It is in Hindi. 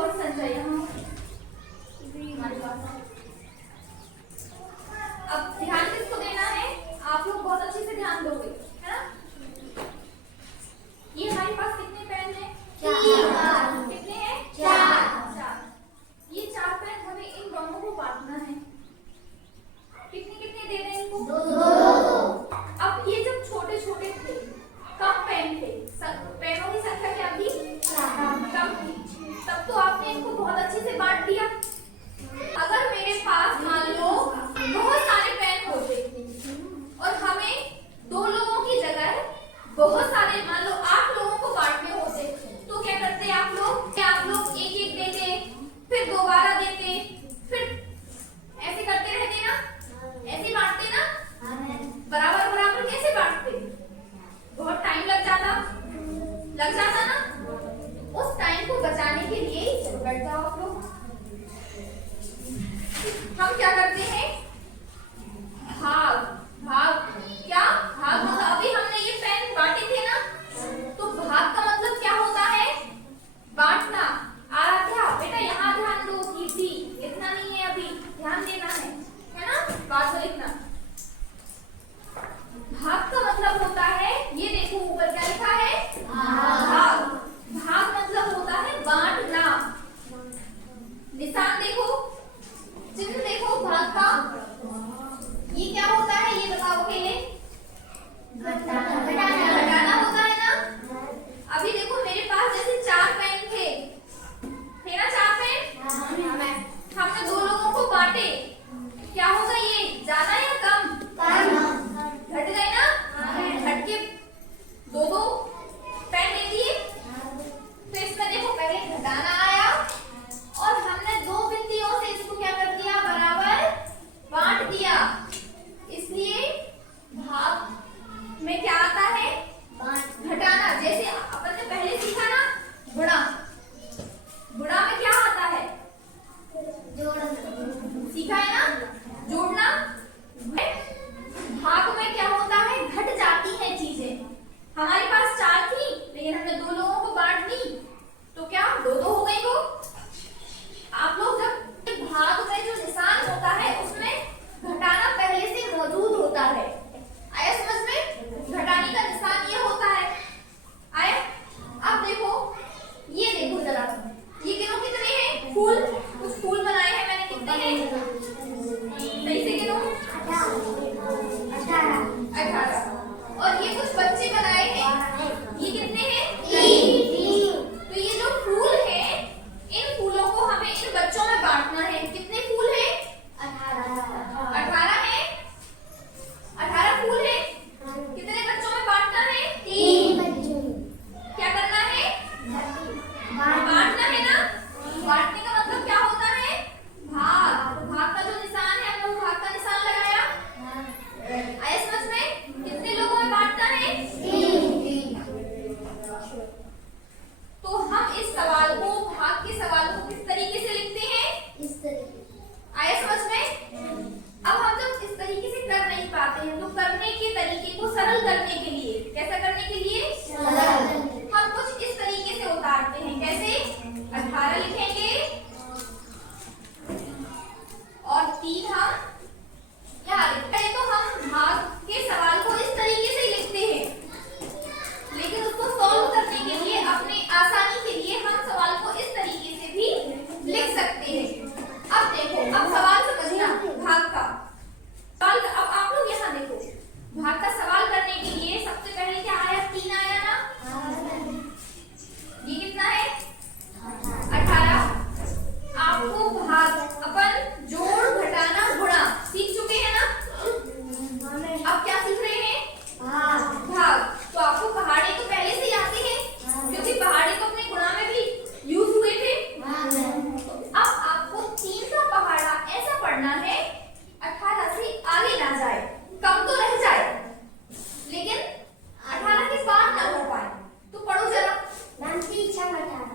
और संचय यहाँ हमारे पास। अब ध्यान किसको देना है, आप लोग बहुत अच्छे से ध्यान दोगे, है ना। ये हमारे पास कितने पेन हैं? 4। कितने हैं? 4। ये 4 पेन हमें इन दोनों को बांटना है। कितने कितने दे दें इनको? 2। अब ये जब छोटे छोटे थे, कम पेन थे, पेनों की संख्या क्या थी? कम थी, तब तो आपने इनको बहुत अच्छे से बांट दिया। अगर मेरे पास मान लो बहुत सारे पेन होते और हमें 2 लोगों की जगह बहुत सारे मान लो 8 लोगों को बांटने होते, तो क्या करते आप लोग? आप लोग एक एक देते, फिर दोबारा देते, फिर ऐसे करते रहते ना, ऐसे बांटते ना, बराबर बराबर कैसे बांटते? बहुत टाइम लग जाता ना। उस टाइम को बचाने के लिए बैठ जाओ आप लोग। हम क्या करते हैं? भाग भाग क्या भाग मतलब अभी हमने ये पेन बांटे थे ना, तो भाग का मतलब क्या होता है? बांटना। आराध्या बेटा यहाँ ध्यान दो, कीर्ति इतना नहीं है, अभी ध्यान देना है ना, बात को लिखना। भाग का मतलब होता है, ये देखो ऊपर क्या लिखा है? भाग। भाग मतलब होता है बांटना। निशान देखो, चिन्ह देखो भाग का, ये क्या होता है ये बताओ पहले? घटाना होता है ना। अभी देखो मेरे पास जैसे 4 पेन थे ना, 4 पेन हमने 2 लोगों को बांटे, क्या होगा ये? ज्यादा या कम? घट गए ना, घट के 2 पेन ले लिए। तो इसमें देखो पहले घटाना आया और हमने 2 बिंदियों से इसको क्या कर दिया? बराबर बांट दिया। इसलिए भाग में क्या आता है? घटाना। जैसे अपन ने पहले सीखा ना, गुणा। गुणा में क्या आता है? सीखा है ना, जोड़ना। भाग में क्या होता है? घट जाती है चीजें। हमारे पास 4 थी लेकिन हमने 2 लोगों को बांट दी, तो क्या 2 हो गई वो। आप लोग जब भाग में जो निशान होता है उसमें घटाना पहले से मौजूद होता है। आया समझ में? घटाने का निशान ये होता है। आया? अब देखो, ये देखो जरा, ये गिनो कितने हैं? फूल। कुछ फूल बनाए हैं मैंने, कितने हैं? सही से गिनो। 18। और ये कुछ बच्चे बनाए हैं, ये कितने हैं? 3। तो ये जो फूल है, इन फूलों को हमें इन बच्चों में बांटना है। कितने फूल हैं? 18 हैं। 18 फूल हैं। कितने बच्चों में बांटना है? 3 बच्चों। क्या करना है? बांटना है ना। बांटने का मतलब क्या होता है? भाग। तो भाग का जो निशान है, हम लोग भाग का निशान लगाया। आया समझ में? कितने लोगों में बांटना है? 3। तो हम इस सवाल को, भाग के सवाल को किस तरीके से लिखते हैं? इस तरीके। आया समझ में? अब हम जब इस तरीके से कर नहीं पाते हैं, तो करने के तरीके को सरल करने के लिए, कैसा करने के लिए? सरल। हम कुछ इस तरीके से उतारते हैं। कैसे? 18 लिखेंगे और 3 हम यहाँ लिखते। तो हम भाग के सवाल को इस तरीके से लिखते हैं, लेकिन उसको सॉल्व करने के लिए, अपने आसानी के लिए, हम सवाल को इस तरीके से भी लिख सकते हैं। अब देखो, अब सवाल समझना भाग का सवाल। अब आप लोग यहाँ देखो, भाग का सवाल करने के लिए सबसे पहले क्या आया? 3 आया ना। ये कितना है? 18। आपको भाग अपन जोड़, घटाना, गुणा सीख चुके हैं ना। अब क्या सीख रहे हैं? भाग। तो आपको पहाड़े तो पहले से ही आते हैं, क्योंकि पहाड़े तो अपने गुणा में भी यूज हुए थे। तो अब आपको 3 का पहाड़ा ऐसा पढ़ना है 18 से आगे ना जाए, कम तो रह जाए, लेकिन 18 के बाद ना हो पाए। तो पढ़ो जरा। 3 6 18।